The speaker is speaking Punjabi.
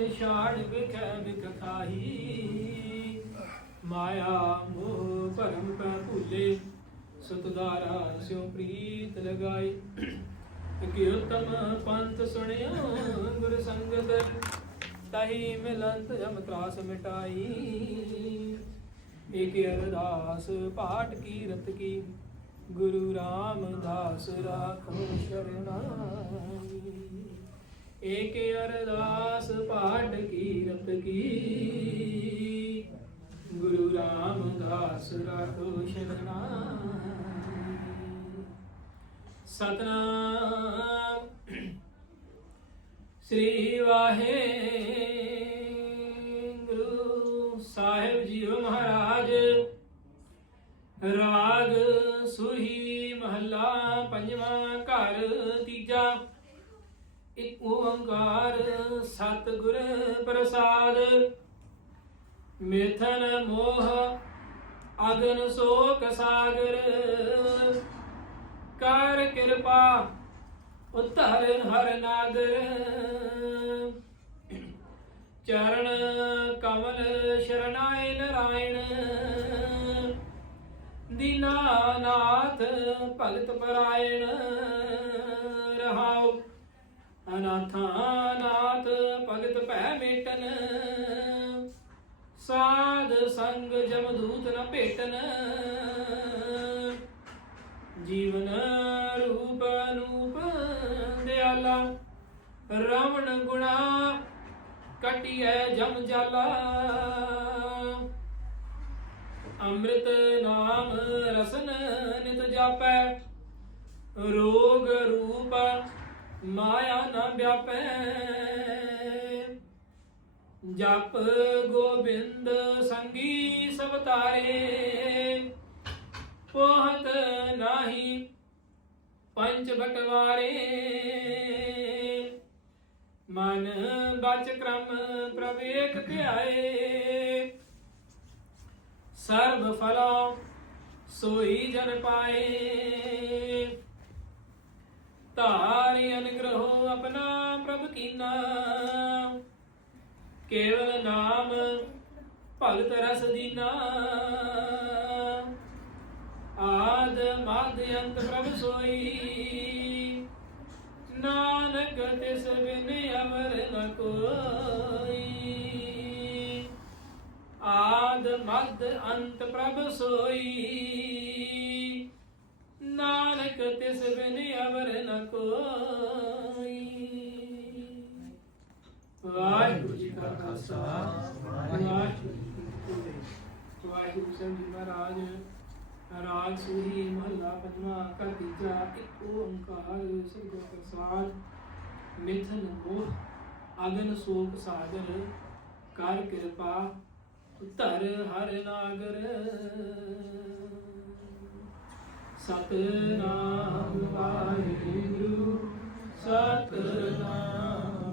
ਤੇ ਛਾੜ ਵਿਖ ਖਾਹੀ। ਮਾਇਆ ਮੋਹ ਭਰਮ ਪੈ ਭੁੱਲੇ, ਸਤਦਾਰਾ ਸਿਉ ਪ੍ਰੀਤ ਲਗਾਈ ਕਿ ਪੰਥ ਸੁਣਿਓ ਗੁਰ ਸੰਗਤ, ਤਹੀ ਮਿਲੰਤ ਜਮ ਤਰਾਸ ਮਿਟਾਈ। ਏਕ ਅਰਦਾਸ ਪਾਠ ਕੀਰਤ ਕੀ, ਗੁਰੂ ਰਾਮਦਾਸ ਰਾਖੋ ਸ਼ਰਨਾਈ। ਏਕ ਅਰਦਾਸ ਪਾਠ ਕੀਰਤ ਕੀ। ਗੁਰੂ ਰਾਮਦਾਸ ਰਾਖੋ ਸ਼ਰਨਾਈ ਸਤਨਾਮ। ਸ੍ਰੀ ਵਾਹਿਗੁਰੂ ਸਾਹਿਬ ਜੀ ਮਹਾਰਾਜ। ਰਾਗ ਸੁਹੀ ਮਹੱਲਾ ਪੰਜਵਾਂ ਇੱਕ ਓੰਕਾਰ ਸਤਿਗੁਰ ਪ੍ਰਸਾਦ। ਮਿਥਨ ਮੋਹ ਅਗਨ ਸੋਕ ਸਾਗਰ। ਕਰ ਕਿਰਪਾ ਉਤਰ ਹਰ ਨਾਗਰ। ਚਰਨ ਕਮਲ ਸ਼ਰਨਾਏ ਨਰਾਇਣ। ਦੀਨਾਨਾਥ ਭਗਤ ਪਰਾਇਣ। ਰਹਾਉ ਅਨਾਥਾ ਨਾਥ ਭਗਤ ਭੈ ਮੇਟਨ। ਸਾਧ ਸੰਗ ਜਮਦੂਤ ਨ ਭੇਟਨ। ਜੀਵਨ ਰੂਪ ਅਨੂਪ ਦਿਆਲਾ, ਰਵਣ ਗੁਣਾ ਕਟਿਐ ਜਮ ਜਾਲਾ। ਅੰਮ੍ਰਿਤ ਨਾਮ ਰਸਨ ਨਿਤ ਜਾਪੈ, ਰੋਗ ਰੂਪ ਮਾਇਆ ਨਾ ਵਿਆਪੈ। ਜਪ ਗੋਬਿੰਦ ਸੰਗੀ ਸਭ ਤਾਰੇ। ਪੋਹਤ ਨਾਹੀ ਪੰਜ ਬਟਵਾਰੇ। ਮਨ ਬਚ ਕ੍ਰਮ ਪ੍ਰਵੇਕ ਧਿਆਏ। ਸਰਬ ਫਲਾ ਸੋਈ ਜਨ ਪਾਏ। ਧਾਰਿ ਕੀਨਾ। ਕੇਵਲ ਨਾਮ ਭਗਤ ਰਸ ਦੀਨਾ। ਆਦ ਮਦ ਅੰਤ ਪ੍ਰਭ ਸੋਈ। ਨਾਨਕ ਤਿਸ ਬਿਨ ਅਮਰ ਨ ਕੋਈ। ਆਦ ਮਦ ਅੰਤ ਪ੍ਰਭ ਸੋਈ। ਨਾਨਕ ਤਿਸ ਬਿਨ ਅਮਰ ਨ ਕੋਈ। ਖਾਲਸਾ ਵਾਹਿਗੁਰੂ ਜੀ ਸਾਹਿਬ ਜੀ ਮਹਾਰਾਜ ਰਾਗ ਸੂਹੀ ਮਹੱਲਾ ਪੰਜਵਾਂ ਕਾ ਤੀਜਾ, ਇੱਕ ਓੰਕਾਰ ਸਤਿਗੁਰ ਪ੍ਰਸਾਦ ਮਿਥਨ ਮੋਹ, ਅਗਨ ਸੋਕ ਸਾਗਰ, ਕਰ ਕਿਰਪਾ, ਧਰ ਹਰ ਨਾਗਰ। ਸਤਨਾਮ ਵਾਹਿਗੁਰੂ, ਸਤਨਾਮ